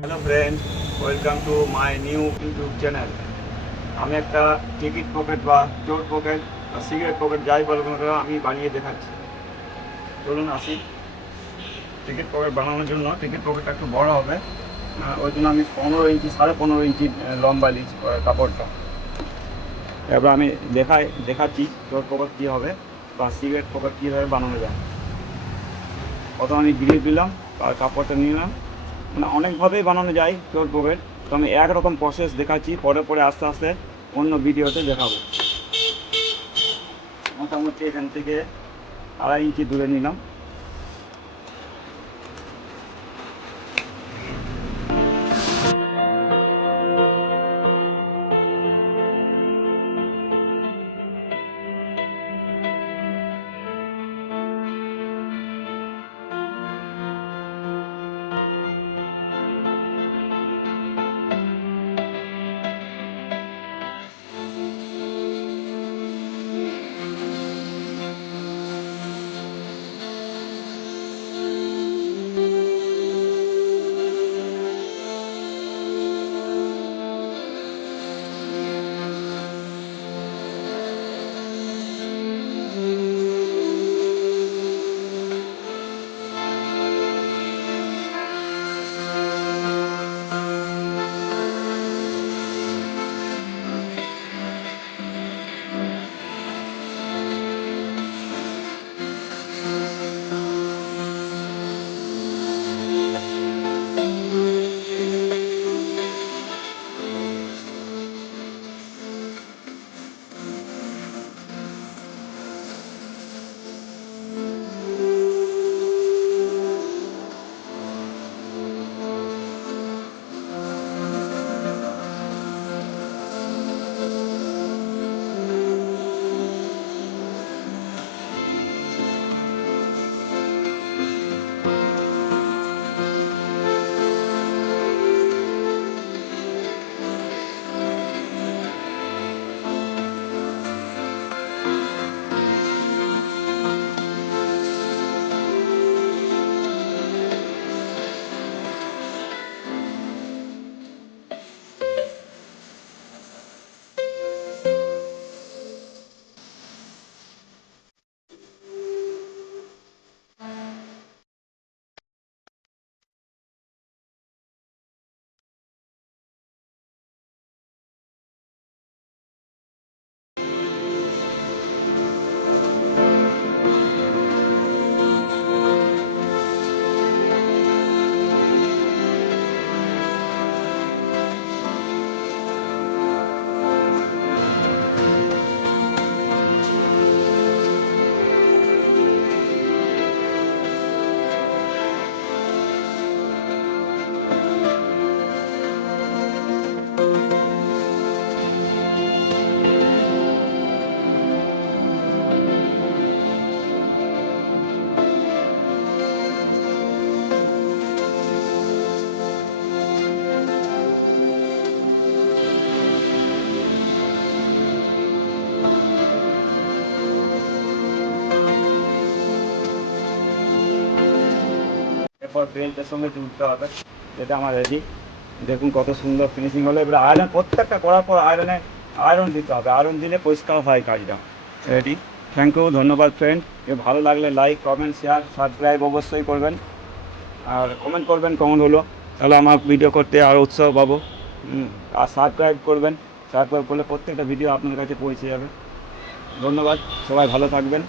Hello friend, welcome to my new YouTube channel. আমি একটা ticket pocket বা চোর পকেট বা সিগারেট পকেট যাই বলবো না কেন আমি বানিয়ে দেখাচ্ছি। চলুন আসি। টিকিট পকেট বানানোর জন্য টিকিট পকেটটা একটু বড় হবে, ওই জন্য আমি 15 ইঞ্চি 15.5 ইঞ্চি লম্বা লিজ কাপড়টা। এবার আমি দেখাচ্ছি চোর পকেট কী হবে বা সিগারেট পকেট কীভাবে বানানো যায়। প্রথমে আমি গ্রিপ দিলাম আর কাপড়টা নিলাম। মানে অনেকভাবেই বানানো যায় চোর পকেট, তো আমি একরকম প্রসেস দেখাচ্ছি, পরে পরে আস্তে আস্তে অন্য ভিডিওতে দেখাবো। মোটামুটি এখান থেকে 2.5 ইঞ্চি দূরে নিলাম। এরপর বেল্টের সঙ্গে জুড়তে হবে, যেটা আমার রেডি। দেখুন কত সুন্দর ফিনিশিং হলো। এবার আয়রন প্রত্যেকটা করার পর আয়রন দিতে হবে, আয়রন দিলে পরিষ্কার হয় কাজটা। রেডি। থ্যাংক ইউ, ধন্যবাদ ফ্রেন্ড। এ ভালো লাগলে লাইক, কমেন্ট, শেয়ার, সাবস্ক্রাইব অবশ্যই করবেন। আর কমেন্ট করবেন কেমন হলো, তাহলে আমার ভিডিও করতে আরও উৎসাহ পাবো। আর সাবস্ক্রাইব করবেন, সাবস্ক্রাইব করলে প্রত্যেকটা ভিডিও আপনার কাছে পৌঁছে যাবে। ধন্যবাদ, সবাই ভালো থাকবেন।